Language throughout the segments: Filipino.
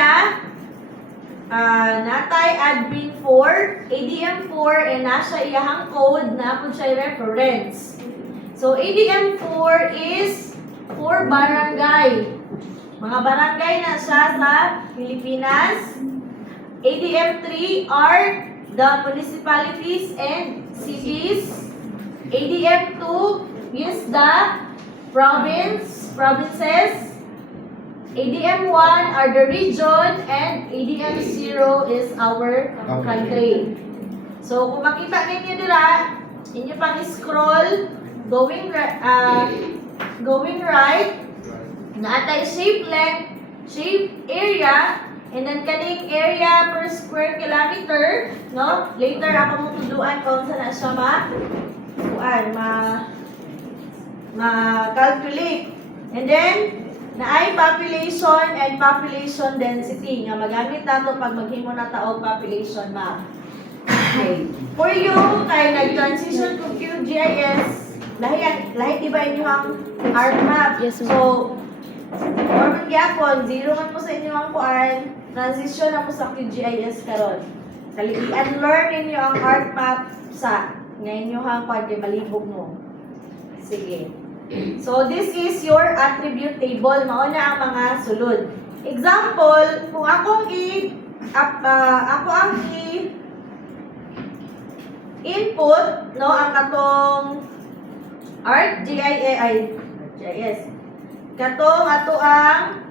area, natay admin 4, ADM 4, and nasa iyahang code na po siya reference. So, ADM 4 is for barangay. Mga barangay na siya sa Pilipinas. ADM 3 are the municipalities and cities. ADM 2 is the provinces. ADM 1 are the region, and ADM 0 is our country. So, kung makita ninyo dira, inyo pang scroll, going right, naatay shape length, shape area, and then kaning area per square kilometer, no? Later ako mo tuduan kung saan na siya ma-calculate. And then, naay population and population density nga magamit nato pag maghimo na taog population map. Okay. For you, kay nag-transition to QGIS, lahi diba inyong art map? Yes, ma'am. So, or magyapon, zero man mo sa inyong kuan, transition na mo sa QGIS karon. Kalian learn ninyo ang art map sa ngayon yung kuan kay malibog mo. Sige. So, this is your attribute table. Mao na ang mga sulod. Example, kung ako ang input, no, ang katong GIS. Katong ato ang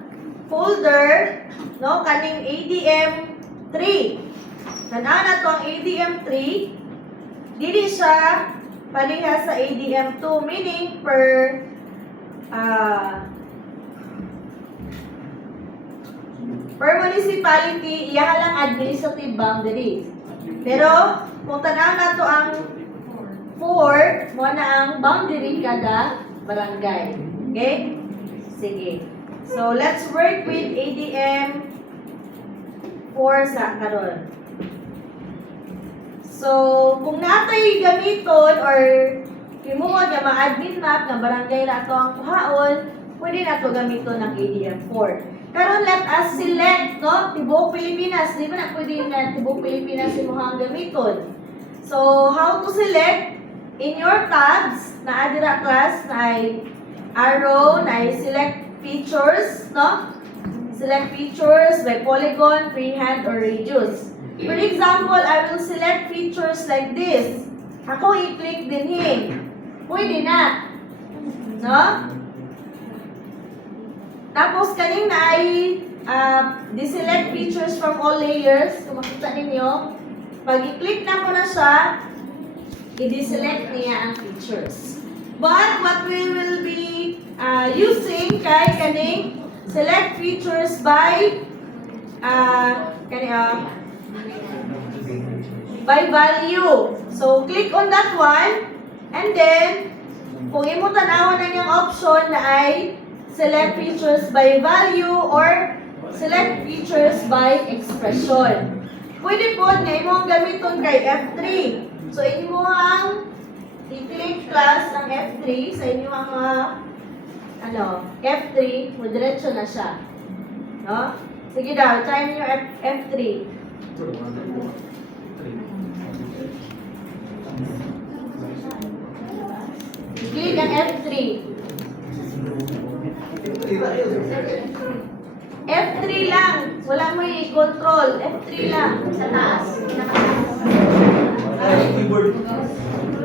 folder, no, kaning ADM 3. Tanan na to ang ADM 3. Dili siya paliha sa ADM 2, meaning per municipality, iya lang administrative boundaries. Pero, kung tanaw na to ang 4, mo na ang boundary kada barangay. Okay? Sige. So, let's work with ADM 4 sa karon. So, kung natay gamiton or himuon nga ma-admin map ng barangay na ito ang kuhaon, pwede na ito gamiton ng ADM 4. Karon let us select, no, tibuok Pilipinas. Di ba na pwede na tibuok Pilipinas imuhang gamiton? So, how to select? In your tabs, na adira class, na arrow, na select features, no? Select features by polygon, freehand, or radius. For example, I will select features like this. Ako i-click din pwede na. No? Tapos kanina ay deselect features from all layers. Kung makita ninyo, pag i-click na ko na siya, i-deselect niya ang features. But what we will be using kay kaning select features by value. So, click on that one, and then, kung imo tanawan na niyang option na ay select features by value or select features by expression. Pwede po na imo gamiton kay F3. So, imo ang i-click class ng F3 sa inyo ang F3, diretso na siya. No? Sige daw, try niyo F3. Click ang F3. F3 lang. Wala mo i-control. F3 lang. Sa taas.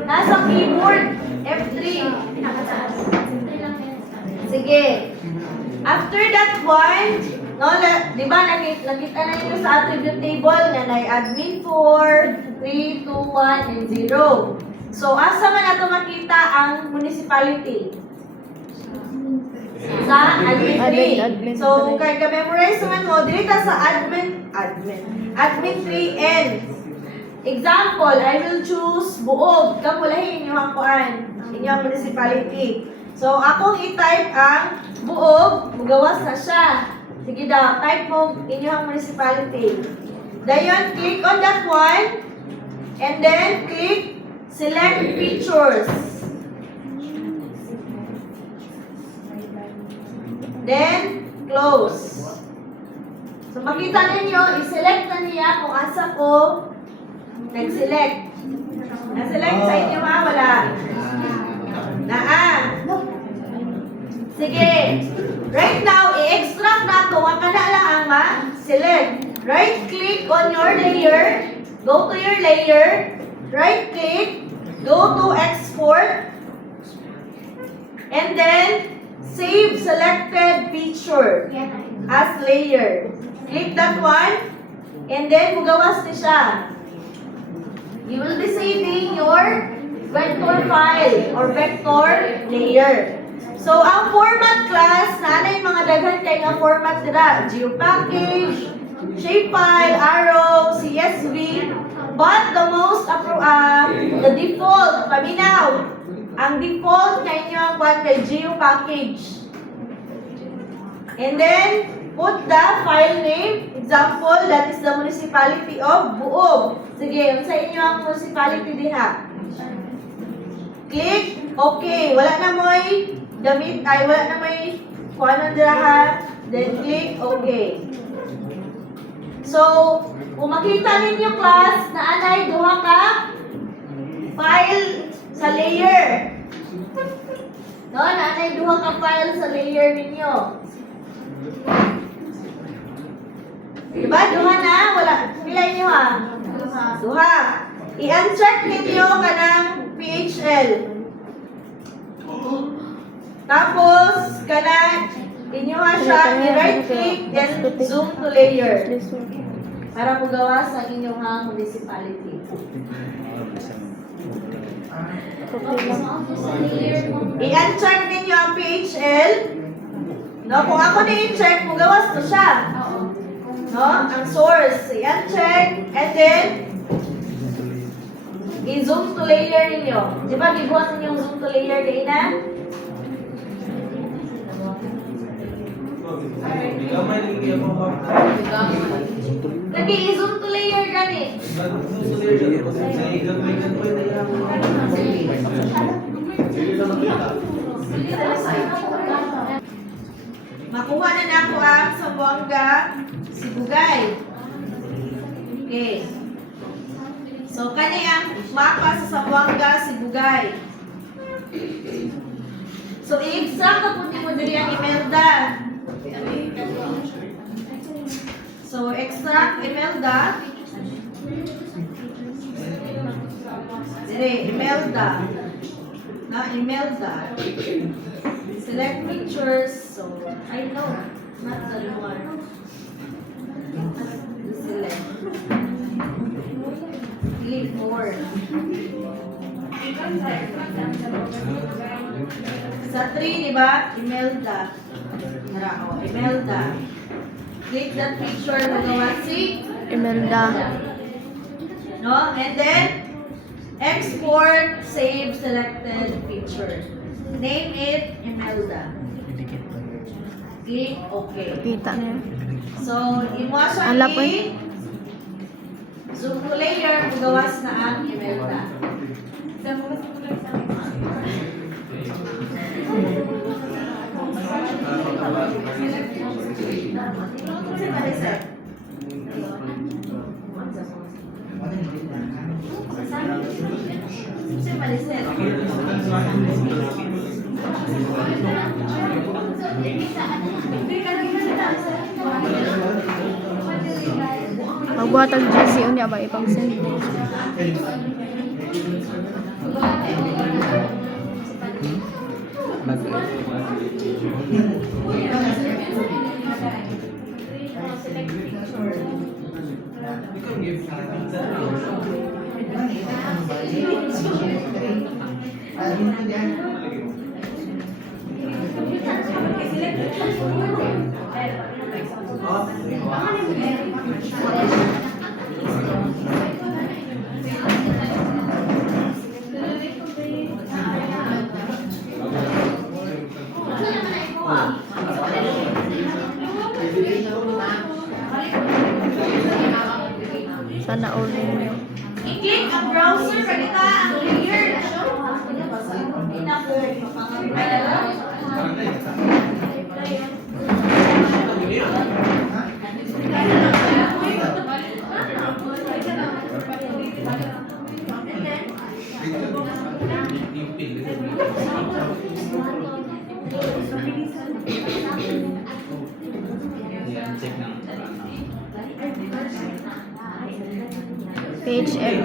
Nasa keyboard. F3. Sige. After that one, no, di ba nakita na nyo sa attribute table na admin 4, 3, 2, 1, and 0. So, asa man nato makita ang municipality? Sa admin 3. So, kay ka-memorize naman mo, dito sa admin 3N. Example, I will choose Buog. Kamulahin inyo ang kuan, inyong municipality. So, akong i-type ang Buog, magawas na siya. Sige daw, type mo inyong municipality. Dayon, click on that one, and then click select features. Then, close. So, makita ninyo, i-select na niya kung asa ko nag-select. Na-select sa inyo ha? Wala. Sige. Right now, i-extract na ito. Ang kana lang ang ma-select. Right-click on your layer. Go to your layer. Right-click. Go to export. And then, save selected feature as layer. Click that one. And then, magawas na siya. You will be saving your vector file or vector layer. So, ang format class, naanay mga daghan kay nga format nila. GeoPackage, Shapefile, Arrow, CSV. But the most, the default, paminaw, ang default kay inyo ang kay GeoPackage. And then, put the file name. Example, that is the municipality of Buog. Sige, yun sa inyo ang municipality diha. Click, okay. Wala na mo'y gamit, wala na may kung ano nila. Then click, okay. So, kung makita ninyo class, na anay duha ka file sa layer. No, na anay duha ka file sa layer ninyo. Diba? Duha na? Wala. Pilay nyo ha? Duha. I-uncheck ninyo ka ng PHL. Tapos, kana, inyo ha siya, i-right click, then zoom to layer. Para magawa sa inyong municipality. I-uncheck ninyo ang PHL. No, kung ako na-i-check, magawas to siya. No? Ang source. I-uncheck. And then, i-zoom to layer ninyo. Di ba, gibuhat ninyo yung zoom to layer kayo na? Lagi, i-zoom to layer gani. Makuha na na ako ang Zamboanga, Sibugay. Okay. So, kani ang mapa sa Zamboanga, Sibugay. So, i-extract na po mo diri ang Imelda. So, extract Imelda. Dire, Imelda. Na, Imelda. Select pictures. So, I know. Not the one. Select. Click more. Sa 3, di ba? Imelda. Imelda. Click that picture. Magawa si Imelda. No? And then, export, save selected picture. Name it Imelda. Click OK. Kita na yun. So, imo siya Ala po. zoom to layer, magawas na ang Imelda. Magbuhat ang GC unya ba ipang send. Sana all ninyo. I-click ang browser, kanina ang layer. Page F.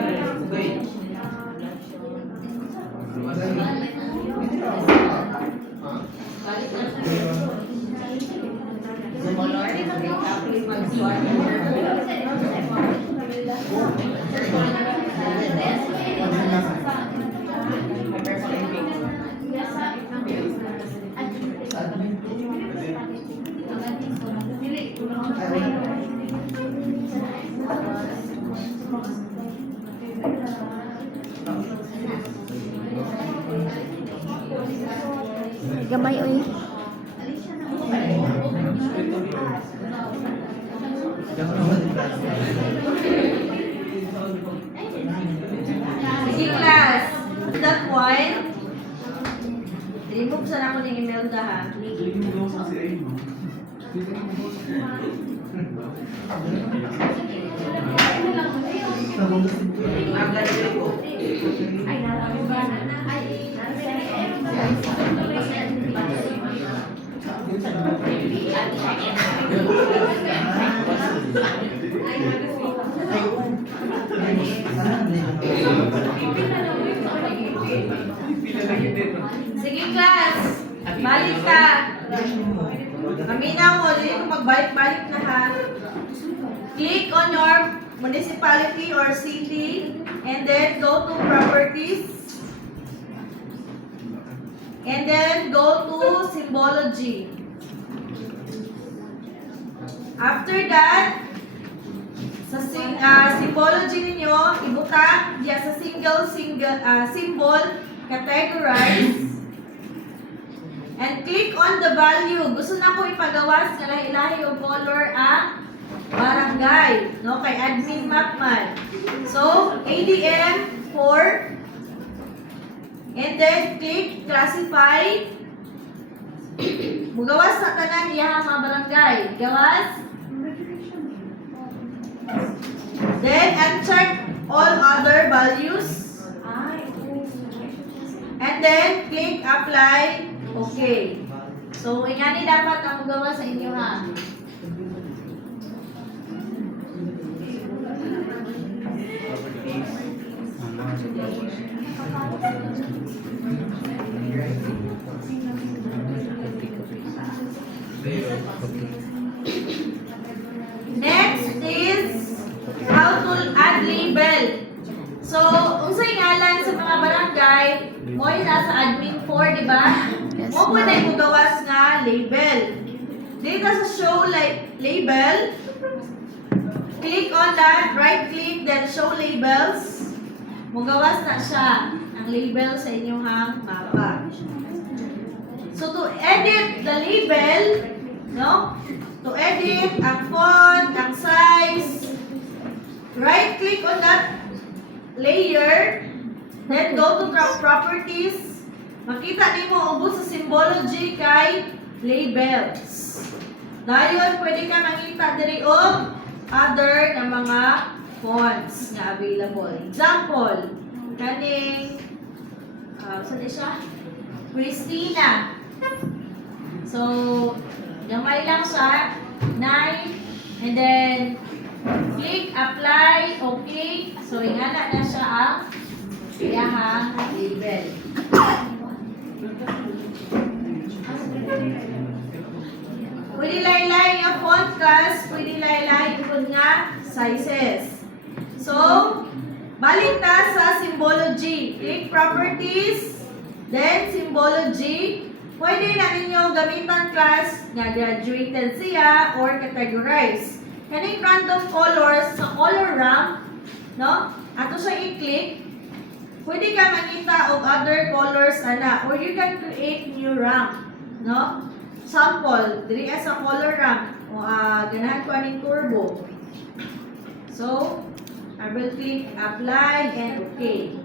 Gamay oy. Sige class. That point. Remove sana ko ng email da ha. Sige class. Balik ka. Kaminaw mo, hindi ko magbalik-balik na ha. Click on your municipality or city and then go to properties. And then go to symbology. After that, sa symbology ninyo, ibuka diya sa symbol, categorize, and click on the value. Gusto na ko ipagawas nga lahi-lahi yung color ang barangay, no? Kay admin map man. So, ADM 4, and then click classify. Mugawas sa tanan iya mga barangay. Gawas. Then uncheck all other values. And then click apply. Okay. So, ingani dapat ang mugawas sa inyo ha. Next is how to add label. So, unsay ngalan sa mga barangay, mo yung nasa admin 4, di ba? Yes, Mo po na yung gawas nga label. Dito sa show label, click on that, right click, then show labels. Mugawas na siya ang label sa inyong mapa. So to edit the label, no? To edit ang font, ang size, right click on that layer, then go to properties. Makita nimo ubos sa symbology kay labels. Dayon pwede ka makita diri og other na mga fonts nga available. Example, kaning saan siya? Christina. So, gamay lang siya. 9. And then, click, apply, okay. So, ingana na siya ang iyahang label. Pwede laylay yung font class, pwede laylay yung nga sizes. So, balik na sa symbology. Click properties, then symbology. Pwede na ninyo gamitan class nga graduated siya or categorize. Kaning random colors sa color ramp, no? Ato siya i-click. Pwede ka makita of other colors ana or you can create new ramp, no? Sample, diri sa color ramp o ganahan ko aning turbo. So, I will click apply and okay.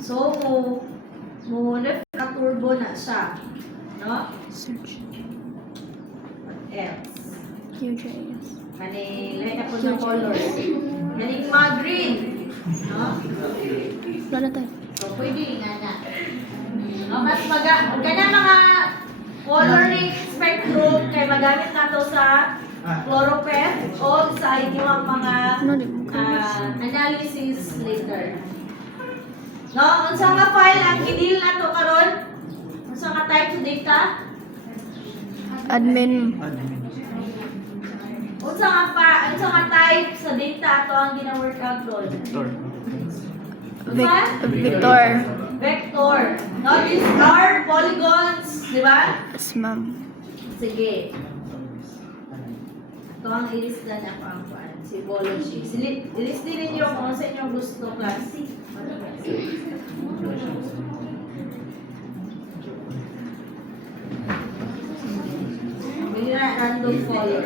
So, mo left na turbo na siya, no? Search. What else? QJS. Kani lahat na po ng colors. Kaning mga green, no? Wala na tayo. So, pwede nga na. No, mas kanya mga coloring spectrum kay magamit nato sa chloropet o sa inyong mga Ano di mo analysis later. No, unsa nga file ang i-deal nato karon? Unsa nga type sa data? Admin. Unsa nga type sa data ato ang gina-work out doon? Victor. Vector. No, these are polygons, di ba? Yes, ma'am. Sige. Ito ang ilista na ang symbology. Ilistin ninyo kung sa inyong gusto class. Hindi na random color.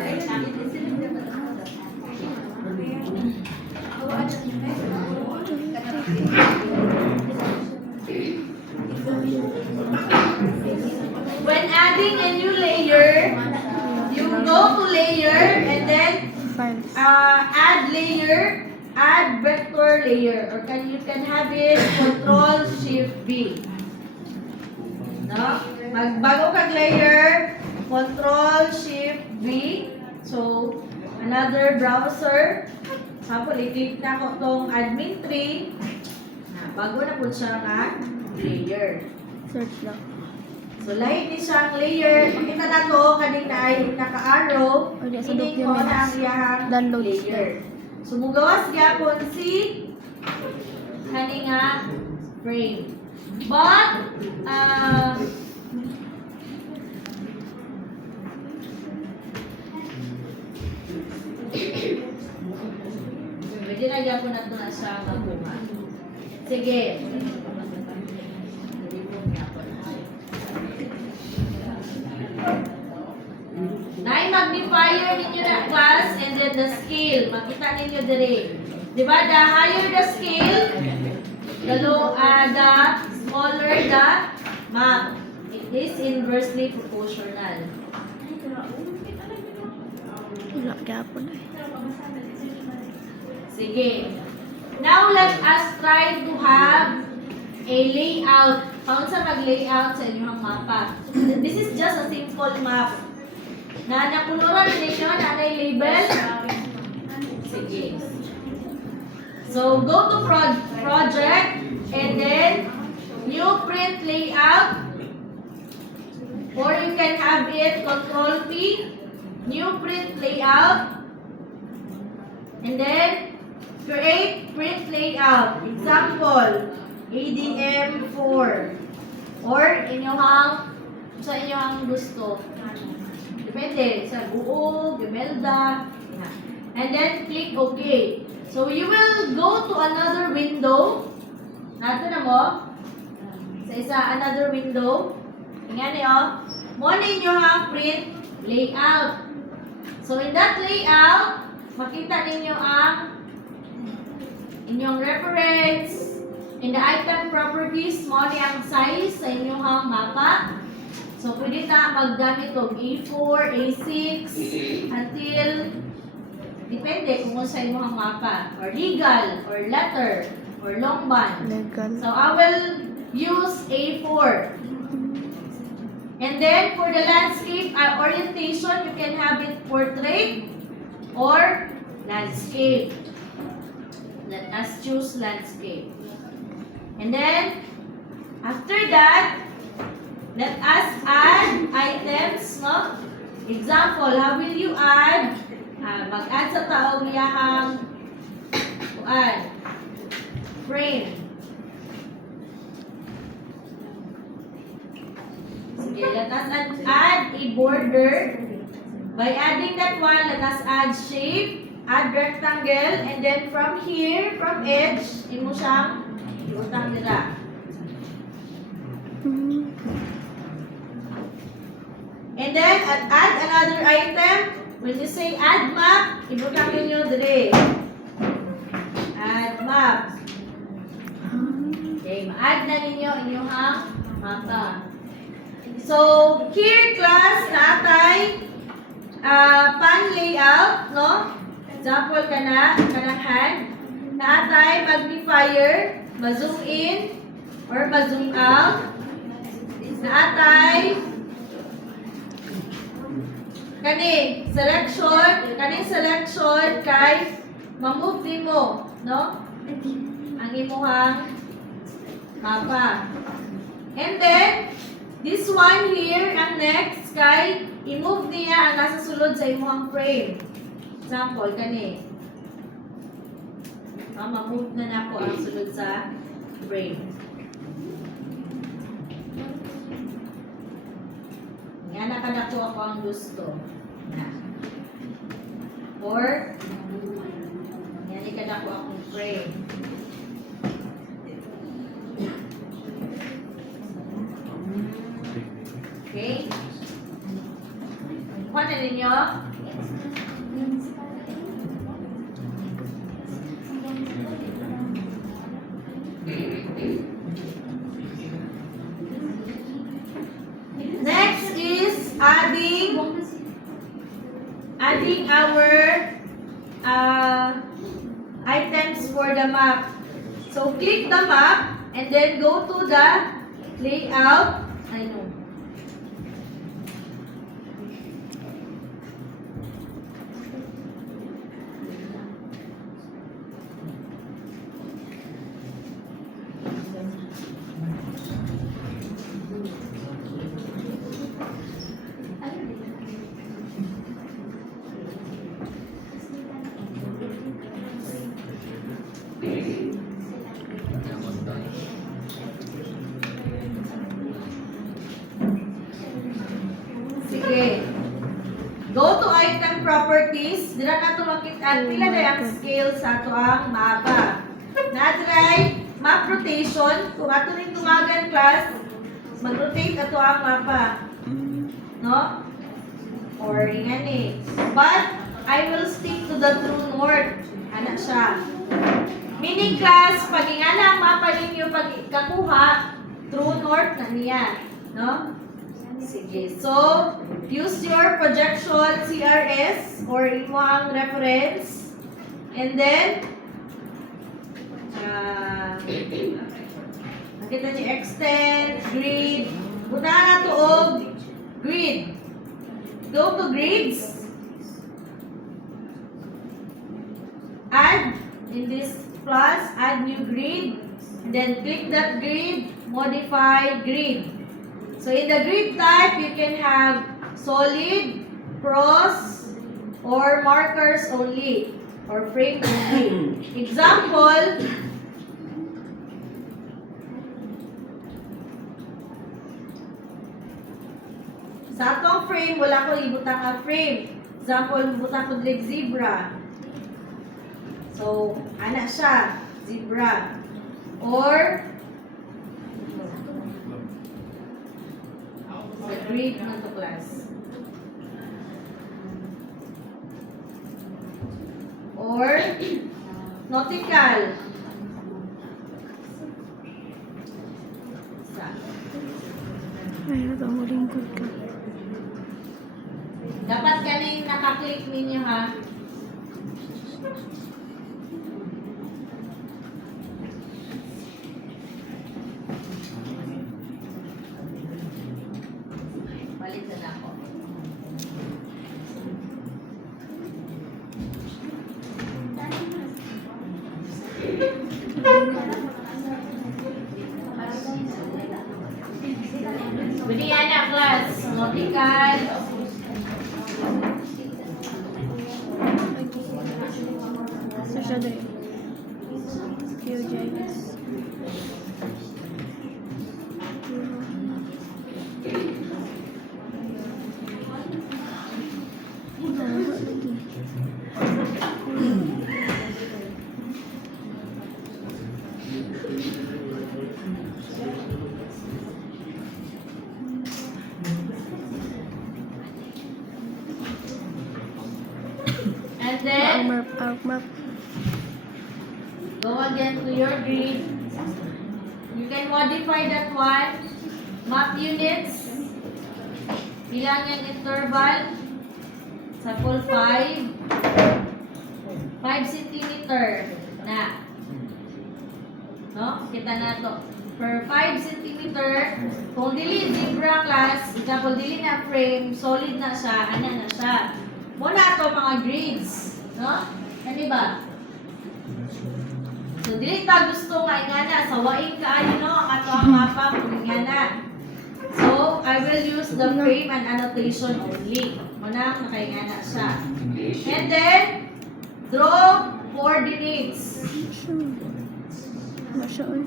When adding a new layer, you go to layer and then Files. add layer, add vector layer, or you can have it Control Shift V. No? Magbago kag layer, Control Shift V. So another browser. Sample, i-click na ko tong admin tree. Bago na po siya nga layer. Search lang. So, lahat ni siyang layer. Makita na to, kanina ay naka-arrow. O, di, sa Hindi ko documents. na ang iyahang Downloads layer. So, mugawas gyapon si kaninga frame. But, pwede na gyapon na ito na siya mabuha. Sige. Nine magnifier ninyo na class and then the scale. Makita ninyo dire. Diba? The higher the scale, the smaller the map. It is inversely proportional. Wala gapon eh. Sige. Now let us try to have a layout. Paano sa mag-layout sa inyong mapa? This is just a simple map. Na napunuran ninyo na may label. Sige. So, go to project and then new print layout. Or you can have it Control P, new print layout. And then create print layout. Example, ADM4. Or sa inyong gusto. Depende sa buo, Gemelda. And then click OK. So you will go to another window. Nato na mo. Another window. Tingnan niyo. Mo ninyo ang print layout. So in that layout, makita ninyo ang inyong reference. In the item properties, mo ni ang size sa inyong mapa. So, pwede na maggamit og A4, A6, until, depende kung sa inyong mapa, or legal, or letter, or long band. Legal. So, I will use A4. And then, for the landscape orientation, you can have it portrait or landscape. Let us choose landscape. And then, after that, let us add items, no? Example, how will you add? Mag-add sa taong niyahang frame. Sige, let us add a border. By adding that one, let us add shape, add rectangle, and then from here, from edge, imo siyang iutang nila. And then, add another item. When you say add map, ibutang ninyo dire. Add map. Okay, ma-add na ninyo inyong mapa. So, here class, natay pan layout, no? Example kanang hand. Natay magnifier, ma-zoom in, or ma-zoom out. Natay kaning selection kay ma-move nimo, no? Ang imuhang mapa. And then this one here, ang next kay i-move niya ang nasa sulod sa imuhang frame. Example kani. Ma-move na nako ang sulod sa frame. Nga nakadako ako ang gusto. Na. Or, yan ikadako akong frame. Okay? Kuha na ninyo? Next is adding our items for the map. So click the map and then go to the layout. I know. Sige. Go to item properties. Dira ka to makita pila na ang scale sa ato ang mapa. Na-try map rotation. Kung ato ning tumagan class, mag-rotate ato ang mapa. No? Or ingani. But I will stick to the true north. Ana siya. Meaning class, pag ingana ang mapa ninyo pag kakuha, true north na niya. No? Sige. So, use your projection CRS or imo ang reference. And then, nakita niyo extend, grid. Punta na to og grid. Go to grids. Add in this plus, add new grid. And then click that grid, modify grid. So in the grid type, you can have solid, cross, or markers only, or frame only. Example, sa atong frame, wala ko ibutang ang frame. Example, ibutang ko like zebra. So, ana siya, zebra. Or, sa grid na to class. Or nautical. Ay, nakamulingkod ka. Dapat kaning nakaklik ninyo ha. Balik na ako. Bigyan na class. Nautical. Sa siya din. QJS. And then, Map. go again to your grid. You can modify that one. Map units. Bilang yung interval. Sa full 5. 5 cm na. No? Kita na to. per 5 cm. Kung dili zebra class, example dili na frame, solid na siya, ana na siya. Muna ato mga grades, no? Ano ba? So dili ta gusto nga ingana sa waing kaayo no ang ato ang mapa kung ingana. So I will use the frame and annotation only. Muna nakaingana siya. And then draw coordinates. Masya ul.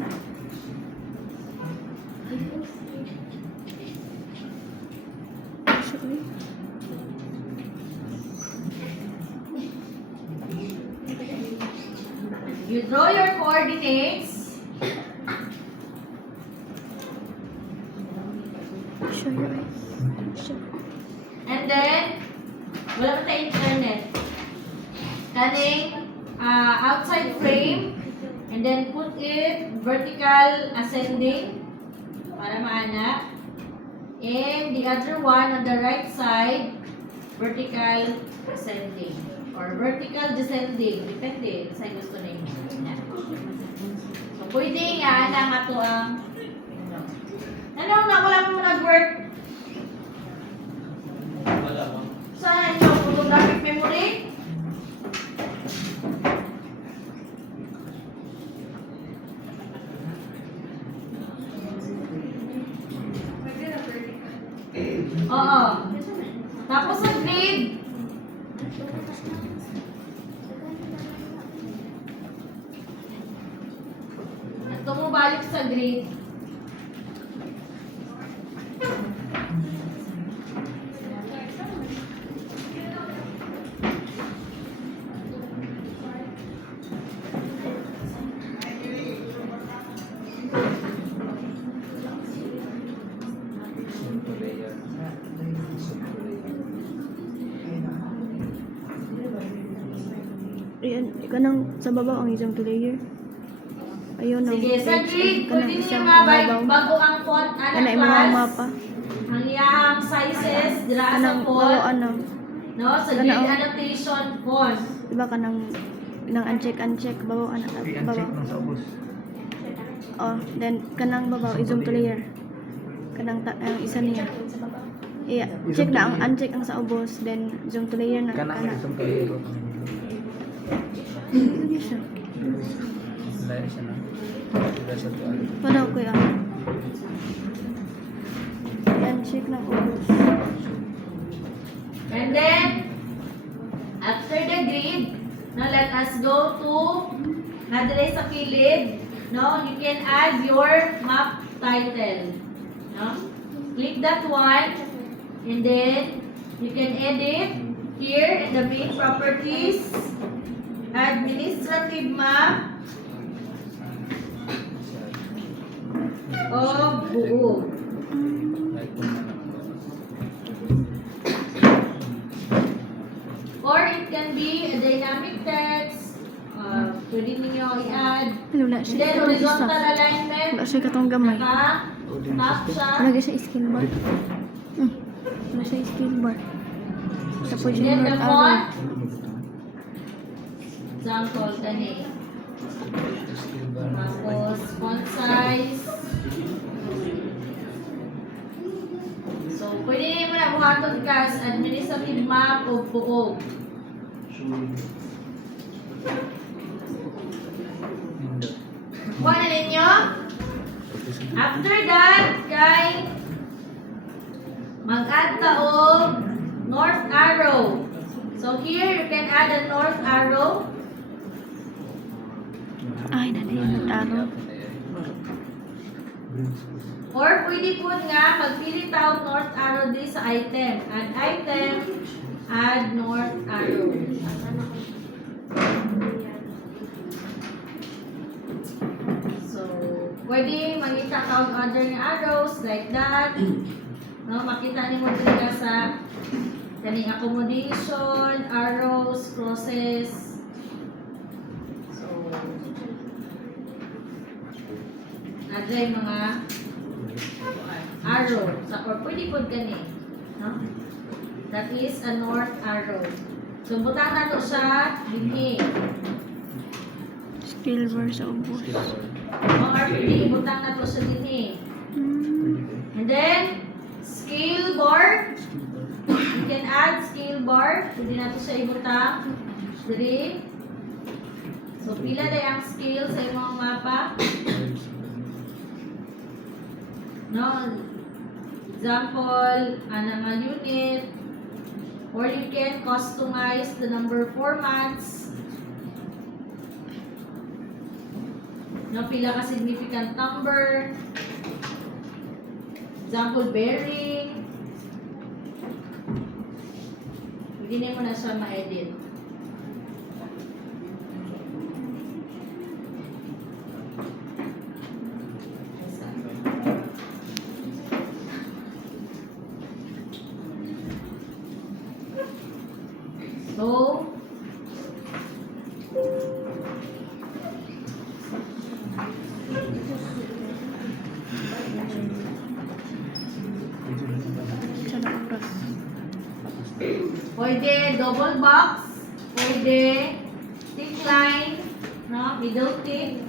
Masya ul. You draw your coordinates. Masya ul. Masya. And then, wala pa tayo internet. Kaning outside frame. And then put it vertical ascending. Para maana. And the other one on the right side, vertical ascending. Or vertical descending. Depende sa gusto ninyo. Yan. So, pwede nga na nga to ang ano na wala mo nag-work. Saan yung photographic memory? Oo. Tapos sa grade, ito mo balik sa grade. Ayan, kanang sa baba ang isang layer. Ayun ang Sige, sa grade, kanang pwede niyo isang nga babaw. bago ang font Kanang ana mga class. mapa. Ang iyang sizes, dira sa Kanang babaw font. ano. No, sa Kanang- grade annotation font. Diba kanang uncheck babaw ana babaw. sa ubos. Oh, then kanang babaw i-zoom to layer. Kanang ang isa niya. Iya, check na ang uncheck ang sa ubos, then zoom to layer na Kana kana. isang kaligo. Ano siya? Lain siya na. Sila sa tuwan. Padaw ko yan. Then check na ubos. And then, after the grid, now let us go to nadire sa kilid. No, you can add your map title. No? Click that one, and then you can edit here in the main properties, administrative map of buo. Like kung ano. Or it can be a dynamic text. Pwede ninyo i-add. Wala And siya. then Wala horizontal siya. alignment. Wala siya katong gamay. Naka-tap siya. Wala siya skill bar. Wala siya skill bar. Tapos And yung then the word font. arrow. Example, kani. Skill bar. Tapos, font size. So, pwede mo na buhaton ka sa administrative map o buog. Kuha na ninyo. After that, kay mag-add ta og north arrow. So here you can add a north arrow. Ay, nadi yung arrow. Or pwede po nga magpili ta og north arrow di sa item. Add item, add north arrow. So, pwede makita ka og other nga arrows like that. No, makita ni mo dito sa kaning accommodation, arrows, crosses. So, adlay mga arrow sa or pwede pod kani, no? That is a north arrow. So, butang na to siya dinhi. Skill bar sa ubos. Skill bar. Ang RPD, ibutang na to sa dinhi. Hmm. And then, scale bar. You can add scale bar. Pwede na to sa ibutang. 3. So, pila na ang scale sa imong mapa? No? Example, anang unit. Or you can customize the number formats. No, pila ka significant number. Example, bearing. Hindi mo na siya ma-edit. So, Siya na oras. pwede double box, pwede thick line, no? Middle thick.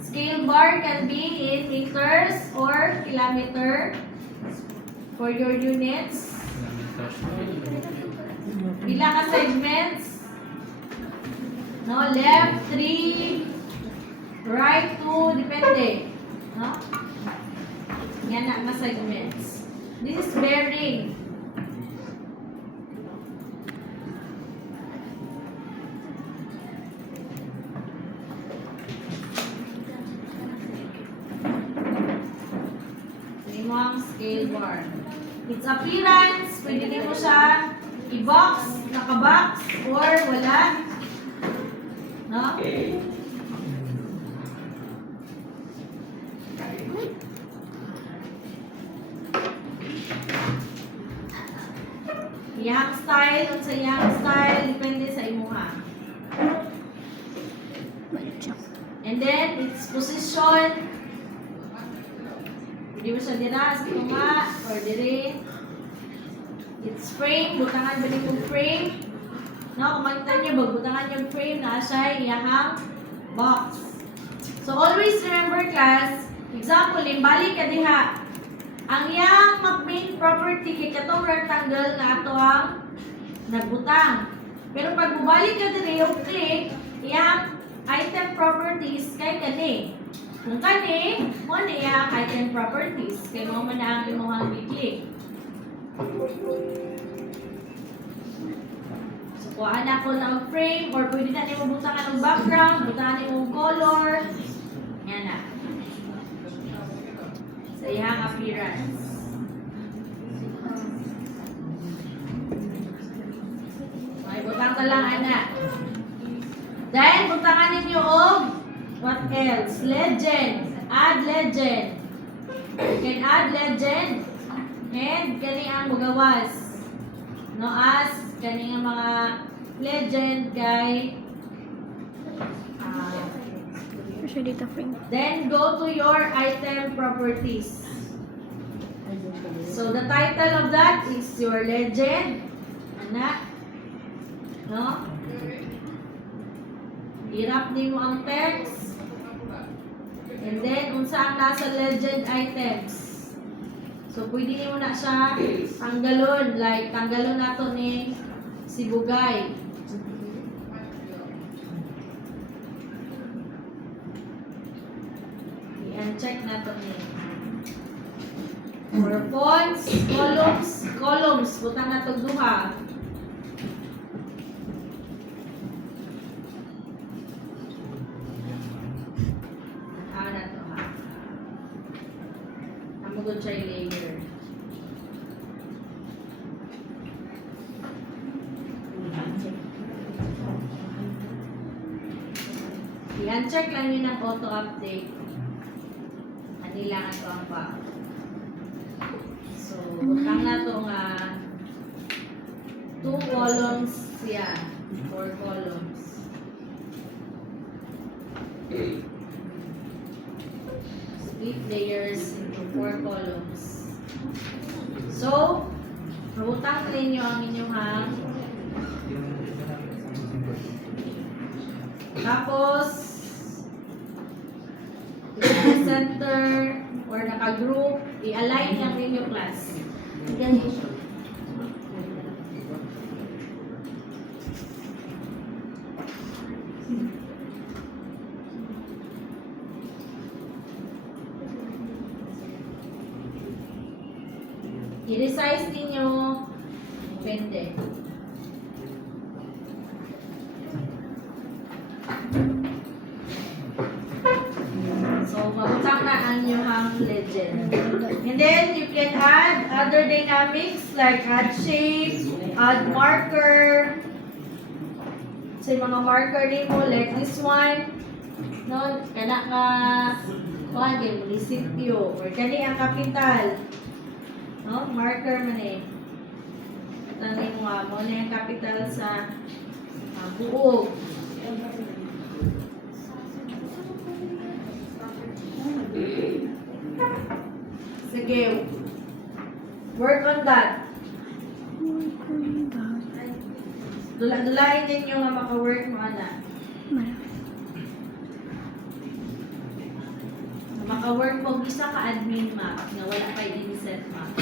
Scale bar can be in meters or kilometer for your units. Pila ka segments? No, left 3, right 2, depende. No? Yan na mga segments. This is bearing. Ito mo ang scale bar. Its appearance, pwede din mo siya i-box, naka-box, or wala. No? Iyang style, o sa iyang style, depende sa imuha. And then, its position, pwede mo siya dira, sa tunga, or dire. Its frame, butangan ba yung frame? No, kumakita nyo, butangan yung frame na siya iyahang box. So, always remember class, example, limbalik ka diha. Ang iyang main property kay katong rectangle nga ato ang nagbutang. Pero pag bubalik ka dire yung click, iyang item properties kay kani. Kung kani, mo na iyang item properties. Kay mo man na ang imuhang i-click. So, kuhaan na ko ng frame or pwede na nimo butangan ng background, butangan nimo color. Yan na. Sa iyang appearance. Okay, butang ka lang, anak. Then, butangan ninyo og what else? Legend. Add legend. You can add legend. And kani ang magawas. No, as kani ang mga legend kay Siya dito frame. then go to your item properties. So the title of that is your legend. Anak. No? Hirap din mo ang text. And then, unsa ang nasa legend items. So, pwede nyo na siya tanggalon. Like, tanggalon nato ni si Bugay. I-uncheck nato ni. For fonts, columns, butang nato duha. Na to ha. Amugod siya layer. I-uncheck lang yun ang auto-update. Anilangan ko ang pa. So, butang na to nga 2 columns yan. 4 columns. Split layers into 4 columns. So, mabutang ninyo ang inyong hang. Tapos, naka-center or naka-group, i-align lang ninyo class. Ganyan siya. I-resize ninyo. Depende. So, mabutang na ang inyong legend. And then, you can add other dynamics like add shape, add marker. So, yung mga marker din mo, like this one. No, kana ka, kuhan din, munisipyo. Or kani ang kapital. No, marker man eh. Tanay mo nga, mo na yung capital sa buog. Sige. Work on that. Dula-dulain ninyo nga maka-work mo, ana. Maka-work mo isa ka admin map nga wala pa i-set map.